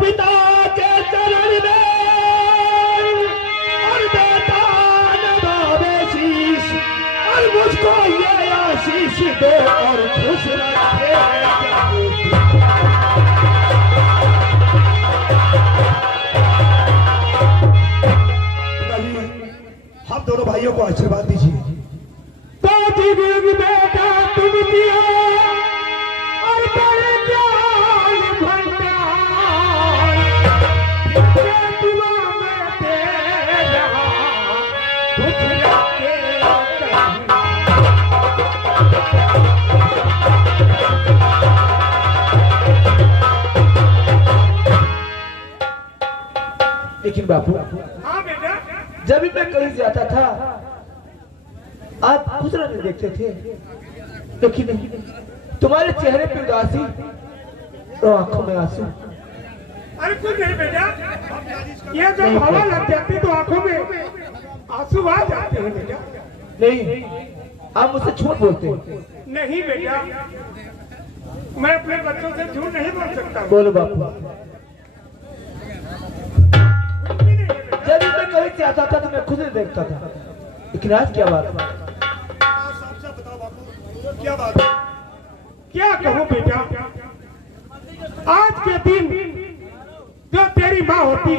पिता के चरण में और बेटा नभावे शीश और मुझको ये आशीष दे और खुश रखे। हम दोनों भाइयों को आशीर्वाद दीजिए। बेटा तुम दियो और बड़े ज्ञान भंडार दुआ में दे रहा खुश रखे। लेकिन बापू, हाँ बेटा, जब भी मैं कहीं जाता था आप खुश रहने देखते थे, लेकिन तुम्हारे चेहरे पे उदासी और आंखों में आंसू। अरे कुछ नहीं बेटा, ये जब हवा लग जाती तो आंखों में आंसू आ जाते हैं बेटा। नहीं, आप मुझसे झूठ बोलते हैं। नहीं बेटा, मैं अपने बच्चों से झूठ नहीं बोल सकता। बोलो बापू। जब भी मैं कहीं से आता था तो मैं खुद ही देखता था, लेकिन आज क्या बात है? क्या बात है? क्या कहूँ बेटा, आज के दिन जो तेरी माँ होती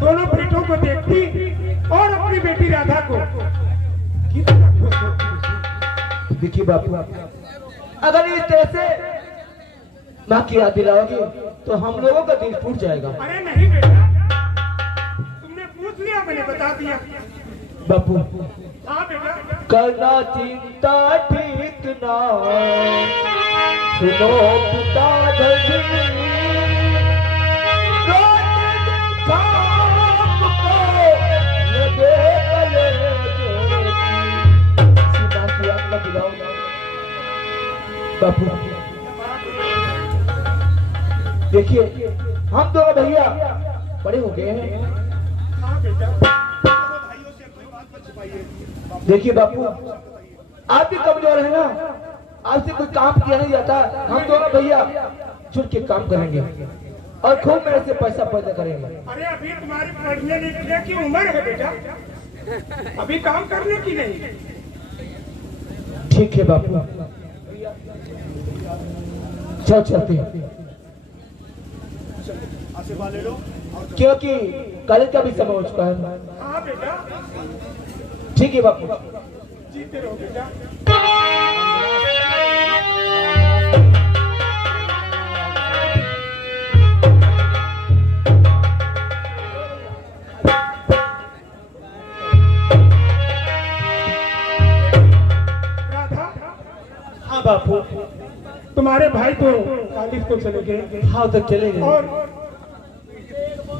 दोनों बेटों को देखती और अपनी बेटी राधा को कितना खुश होती। देखिए बापू, अगर इस तरह से माँ की याद दिलाओगे तो हम लोगों का दिल टूट जाएगा। अरे नहीं बेटा, तुमने पूछ लिया, मैंने बता दिया। बापू, हाँ बेटा, करना चिंता ठीक ना सुनो पिता दर्दी बापू। देखिए हम दोनों भैया बड़े हो गए हैं। हाँ बेटा, देखिए बापू, आप भी कमजोर है ना, आपसे कोई काम किया नहीं जाता। हम दोनों भैया जुट के काम करेंगे और खूब मेरे से पैसा पैदा करेंगे। अरे अभी तुम्हारी पढ़ने लिखने की उम्र है बेटा, अभी काम करने की नहीं। ठीक है बापू, चल चलते हैं, क्योंकि कॉलेज का भी समय हो चुका है। हाँ बेटा, ठीक है बापू, जीते रहो बेटा। राधा, हाँ बापू, तुम्हारे भाई तो कॉलेज को चले गए। हाँ तो चले गए। और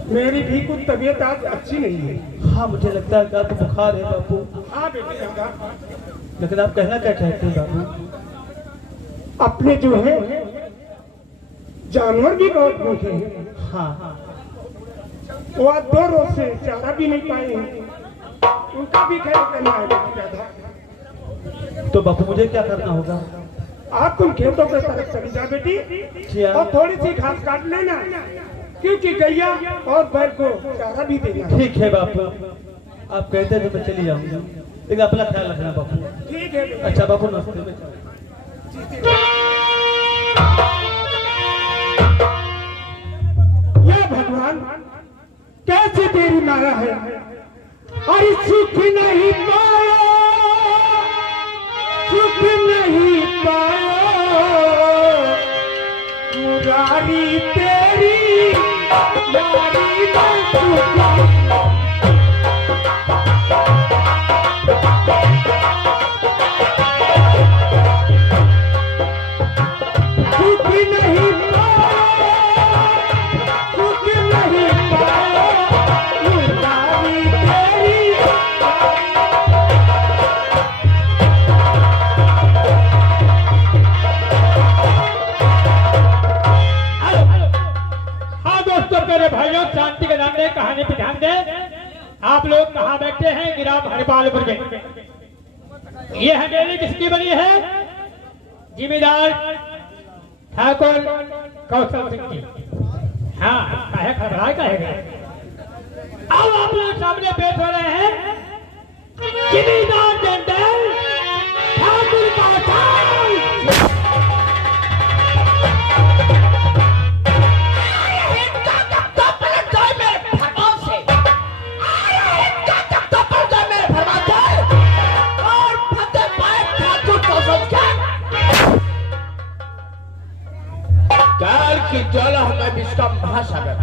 मेरी भी कुछ तबीयत आज अच्छी नहीं है। हाँ मुझे लगता है कि आपको बुखार है बापू। हाँ बेटे, लेकिन आप कहना क्या चाहते हैं बापू? अपने जो है जानवर भी बहुत भूखे हैं। हाँ, वो आज 2 रोज से चारा भी नहीं पाए हैं, उनका भी ख्याल करना है बेटा। तो बापू मुझे क्या करना होगा? आप तुम खेतों के तरफ चली जा बेटी, और थोड़ी सी घास काट लेना, क्योंकि गैया और बैल को चारा भी देना। ठीक है बापू, आप कहते हैं तो मैं चली जाऊंगा, लेकिन अपना ख्याल रखना बापू। ठीक है। अच्छा बापू, नमस्ते। ये भगवान कैसी तेरी माया है, अरे सुख नहीं पाया, सुख नहीं पाया, मुरारी तेरी यारी में सुख नहीं पाया, सुख नहीं पाया, मुरारी तेरी। हाँ दोस्तों, मेरे भाइयों, शांति के नाम में कहानी पे ध्यान दें। आप लोग कहाँ बैठे हैं? गिराम हरिपालपुर में। ये हवेली किसकी बनी है? जिम्मेदार ठाकुर कौशल सिंह की। हाँ काहे खबराए काहे गए? अब आप लोग सामने पेश हो रहे हैं जिमीदार जनरल ठाकुर कौशल। काल की ज्वाला हमें विश्व महासागर,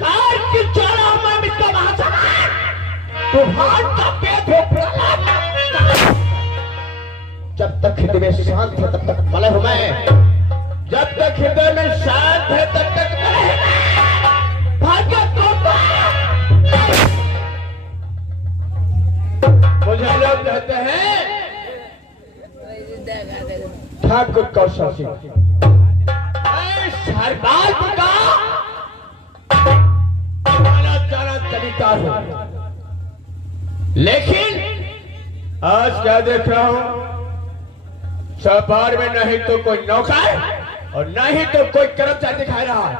काल की ज्वाला हमें विश्व महासागर, तूफान का पेट हो प्रलय। जब तक हृदय में शांत है तब तक मलय हूं मैं, जब तक हृदय में शांत है तब तक मलय हूं मैं। भाग्य तोड़ता मुझे लोग कहते हैं ठाकुर कौशल सिंह, सरकार का जाना जमींदार हूं, लेकिन आज क्या देख रहा हूं, चौपार में नहीं तो कोई नौकर और नहीं तो कोई कर्मचारी दिखाई रहा है।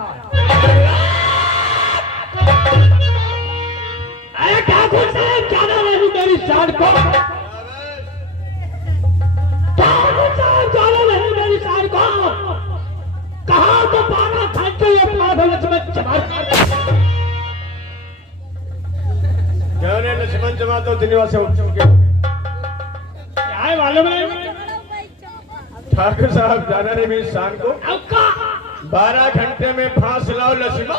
अरे ठाकुर साहब जाना नहीं मेरी शान को, जाना नहीं मेरी शान को। कहा तो पाना था कि ये लक्ष्मण लक्ष्मण जमा तो दिनवा से उठ चुके, क्या है मालूम है? ठाकुर साहब जाना नहीं मेरी शान को, 12 घंटे में फांस लाओ लक्ष्मण।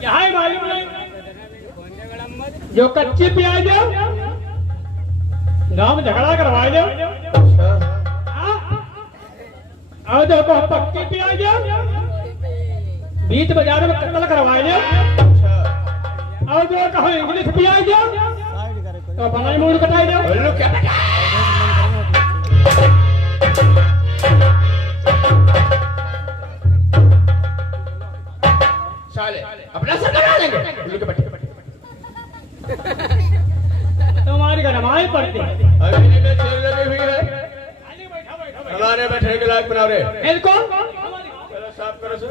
क्या है मालूम है? जो कच्ची प्याज गांव में झगड़ा करवा दो, और देखो पक्की प्याज बीच बाजार में कत्ल करवा दो, और जो कहो इंग्लिश प्याज तो बनाई मूड कटाई दो। साले अपना सर करा लेंगे उनके बच्चे। तुम्हारी गरमाई पड़ती है, अभी में चल लगी हुई है, हमारे बैठने के लायक बनाओ रे इनको चलो साफ करो सर।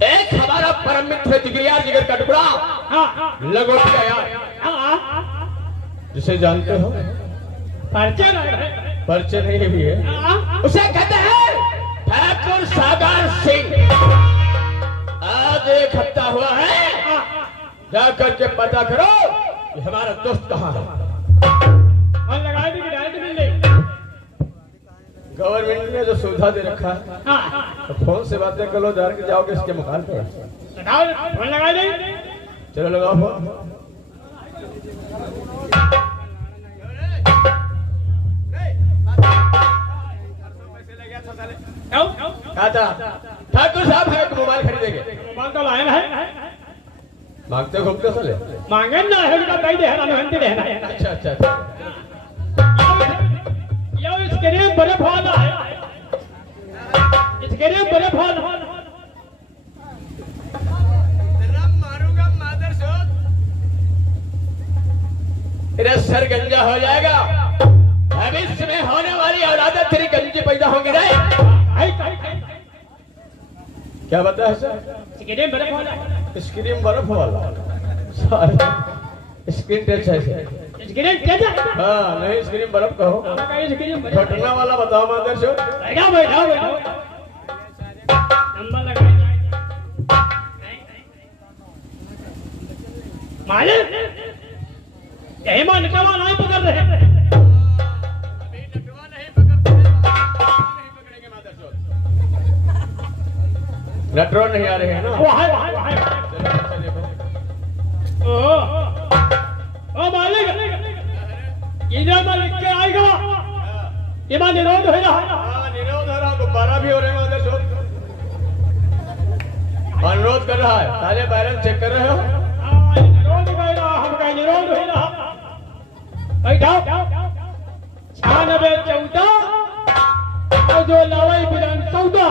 एक हमारा परम मित्र जिगरियार जिगर का टुकड़ा लगोटिया यार, जिसे जानते हो, परिचय नहीं भी है, उसे कहते हैं ठाकुर सागर सिंह। आज 1 हफ्ता हुआ है, जाकर के पता करो कि हमारा दोस्त कहाँ है। गवर्नमेंट ने जो सुविधा दे रखा है, तो फोन से बातें करो, जाकर जाओगे इसके मकान पे, लगा दे। चलो लगाओ फोन। कहा था ठाकुर साहब है मोबाइल खरीदेंगे, मोबाइल तो लाया है, मांगते घूमते साले, मांगे ना है बेटा, कहीं देना नहीं देना। अच्छा अच्छा अच्छा, यो इसके लिए बर्फ वाला है, इसके लिए बर्फ वाला मारूंगा मादर चोद, तेरा सर गंजा हो जाएगा। भविष्य में होने वाली औलादें तेरी गंजी पैदा होंगी रे। क्या बता है सर? स्क्रीन बर्फ वाला, स्क्रीन बर्फ वाला, स्क्रीन टच है सर, स्क्रीन टच। हाँ नहीं स्क्रीन बर्फ कहो, घटना वाला बताओ मादर चोद। बैठा बैठा बैठा नंबर लगा मालिक, यही मान नटवा नहीं पकड़ रहे, अभी नटवा नहीं पकड़ते, नहीं पकड़ेंगे मादर चोद, नटवा नहीं आ रहे हैं ना, वो है ओ मालिक, इधर मालिक के आएगा, ये मान निरोध हो रहा है। हाँ निरोध हो रहा, गुब्बारा भी हो रहे हैं मादर चोद। अनुरोध कर रहा है, साले बैलेंस चेक कर रहे हो? निरोध कह रहा, हम कहीं निरोध हो रहा। बैठाओ 96 14 और जो लवाई बिलान 14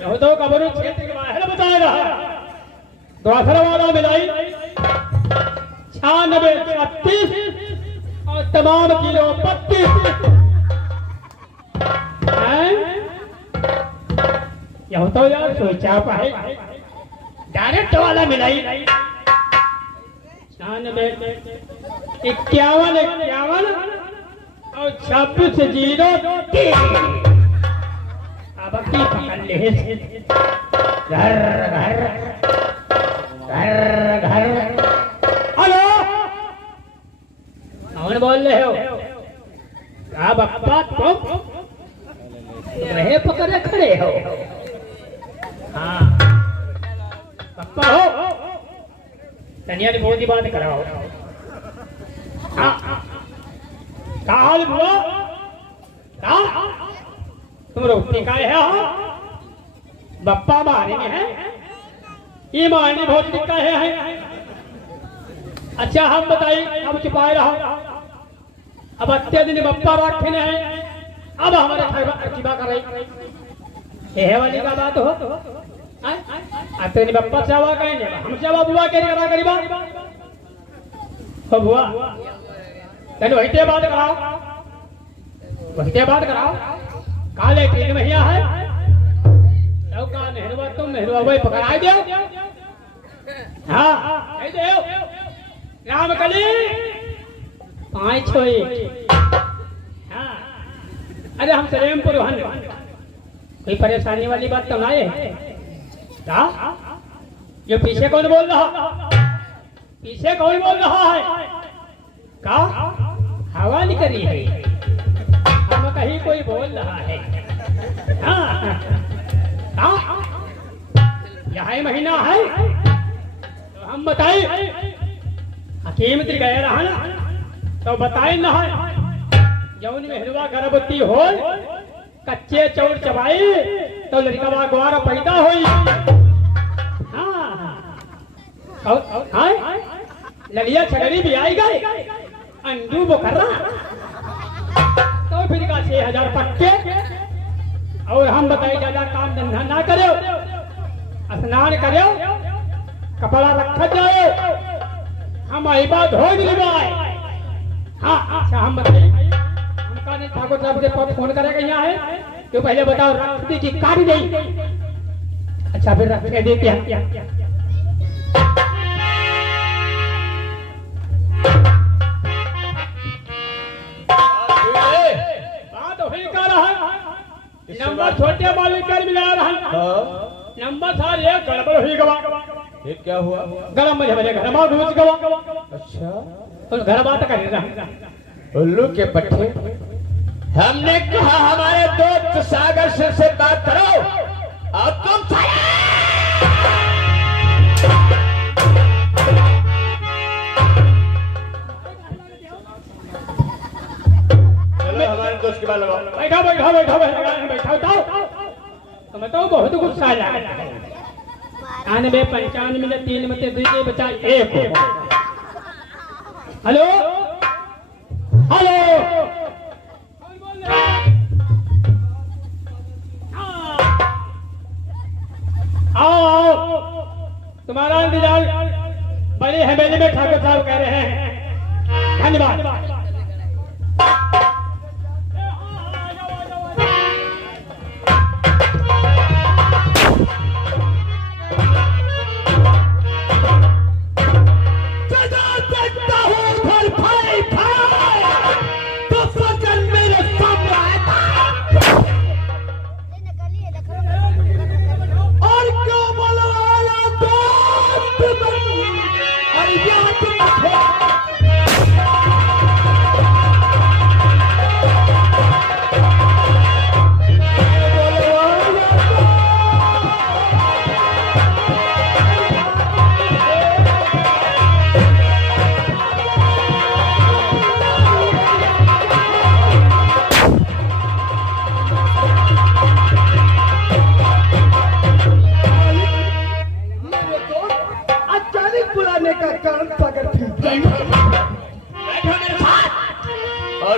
यहूदों का बरू क्षेत्र के बाहर बताया रहा। द्वासरा वाला मिलाई 96 36 और तमाम किलो 32 यह तो यार सोचा पाए डायरेक्ट वाला मिलाई 96 51 51 और 26 03 अब की पकड़ ले घर घर घर घर। हेलो कौन बोल रहे हो? क्या बप्पा तुम रहे पकड़े खड़े हो? हाँ पप्पा हो तनिया ने बहुत ही बात कराओ। हाँ क्या हाल हुआ? तुम रोटी का है? बप्पा मारे में है ये मारने बहुत दिक्कत है। अच्छा हम बताइए अब छुपाए रहा। अब अत्य दिन बप्पा रखे हैं अब हमारे अजीबा कर रही है वाली का बात हो। अत्य बप्पा सेवा करेंगे हम सेवा बुआ के करा करीबा हो बुआ तेन वही बात कराओ वही बात कराओ। काले ट्रेन में है का नेहरुआ तुम नेहरुआ वही पकड़ा दो। हाँ कह दो राम कली 5 छोई। हाँ अरे हम सलेमपुर कोई परेशानी वाली बात तो नहीं है। ये पीछे कौन बोल रहा? पीछे कौन बोल रहा है? का हवा निकली है हम कहीं कोई बोल रहा है। हाँ यही महीना है तो हम बताए हकीम ती गए रहा ना तो बताए ना जौन मेहरवा गर्भवती हो कच्चे चौर चबाई तो लड़का ग्वार पैदा हुई। लड़िया छगड़ी भी आई गई अंडू बुखरा तो फिर का 6000 पक्के। और हम बताए ज्यादा काम धंधा ना करो स्नान करो कपड़ा रखा जाए हम आई बात हो गई। हाँ अच्छा हम बताइए हम कहने ठाकुर साहब के पास फोन करेगा यहाँ है तो पहले बताओ रख दी कि काट दी? अच्छा फिर रख के देते नंबर छोटे वाले कर मिला रहा नंबर था ये गड़बड़ हुई गवा। ये क्या हुआ? गरम मुझे बजे घर में घुस गवा। अच्छा तो घर बात कर रहा उल्लू के पट्टे हमने कहा हमारे दोस्त सागर से बात करो अब तुम हमारे दोस्त के बाल लगाओ। बैठा बैठा बैठा बैठा बैठा तुम्हें तो बहुत गुस्सा आ जाएगा। 95 95 में 3 में 2 बचा 1। हेलो हेलो आओ तुम्हारा इंतजार बड़े हवेली में ठाकुर साहब कह रहे हैं। धन्यवाद।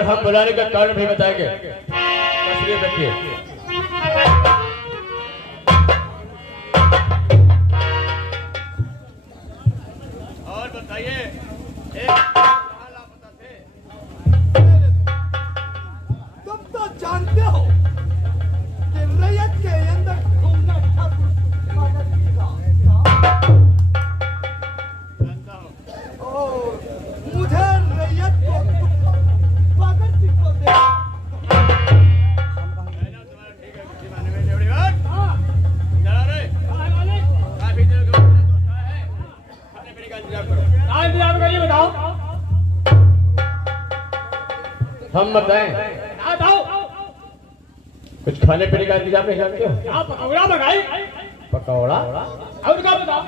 हम बुलाने का कारण भी बताएंगे। तस्वीर रखिए। और बताइए लापता थे? तुम तो जानते हो कि रैयत के अंदर घूमना ठाकुर स्वागत की बात। जानता हूं। और मुझे रैयत को स्वागत जी को दे। तुम्हारा ठीक है, किसी माने में जोड़ी बात। जा रे काफी देर का दोस्त है, खाने पीने का इंतजाम करो। इंतजाम करिए, बताओ। हम बताएं, बताओ। कुछ खाने पीने का इंतजाम नहीं जानते हो? आप पकौड़ा मंगाई, पकौड़ा? और क्या बताओ।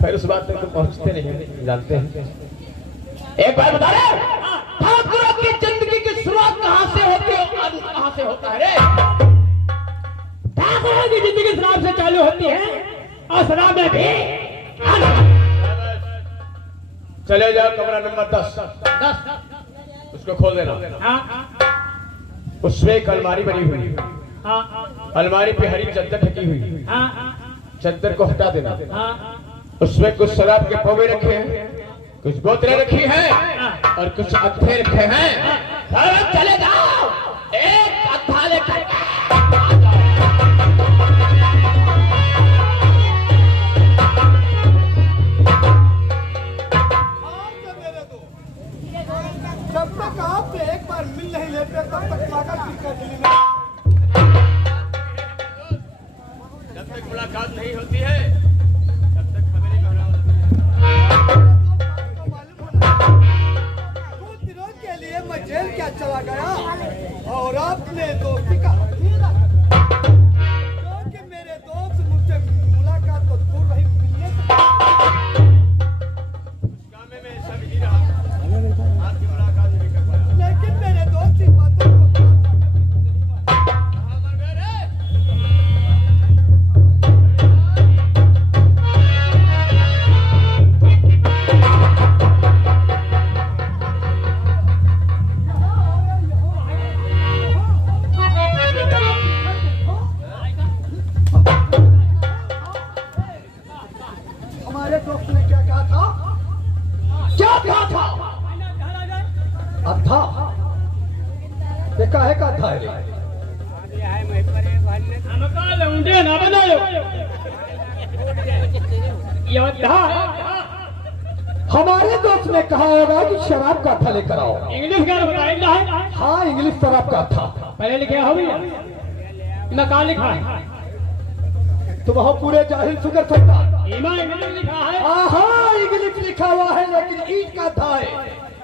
फिर उस बात तक तो पहुंचते नहीं, जानते हैं। एक बार बता रहे ठाकुरों की जिंदगी की शुरुआत कहां से होती है और अंत कहां से होता है रे? ठाकुरों की जिंदगी शराब से चालू होती है और शराब में भी चले जाओ कमरा नंबर 10। 10। उसको खोल देना। उसमें एक अलमारी बनी हुई, अलमारी पे हरी चादर ढकी हुई, चादर को हटा देना। उसमें कुछ शराब के पौवे रखे हैं, कुछ बोतलें रखी हैं और कुछ अत्थे रखे हैं। चले जाओ, एक अत्था लेकर जब तक आप एक बार मिल नहीं लेते तब तक स्वागत जी का दिल में। जब तक मुलाकात नहीं होती है तब तक हमें नहीं कहना आपको मालूम होना कुछ दिनों के लिए मैं जेल क्या चला गया और आपने दोस्ती का हीरा क्योंकि मेरे दोस्त मुझसे मुलाकात तो दूर रही, मिलने काम में ऐसा भी नहीं रहा, आपकी मुलाकात नहीं कर पाया। लेकिन मेरे दोस्त की बातों को कहाँ मर गए रे? हमारे दोस्त ने क्या कहा था? क्या कहा था? अद्धा देखा है का था रे? लौंडे ना बनायो, ये अद्धा। हमारे दोस्त ने कहा होगा कि शराब का था लेकर आओ। इंग्लिश का बताइए है। हाँ, इंग्लिश शराब का था। पहले लिखे हो भैया, मैं कहाँ लिखा है? तो वह पूरे जाहिल फिकर सकता। ईमा इंग्लिश लिखा है। हाँ, इंग्लिश लिखा हुआ है लेकिन ईट का था है।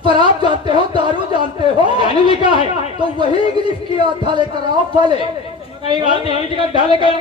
शराब जानते हो, दारू जानते हो, जाने लिखा है तो वही इंग्लिश की था लेकर आओ फले। कई बात नहीं, ईट का ढाले कर।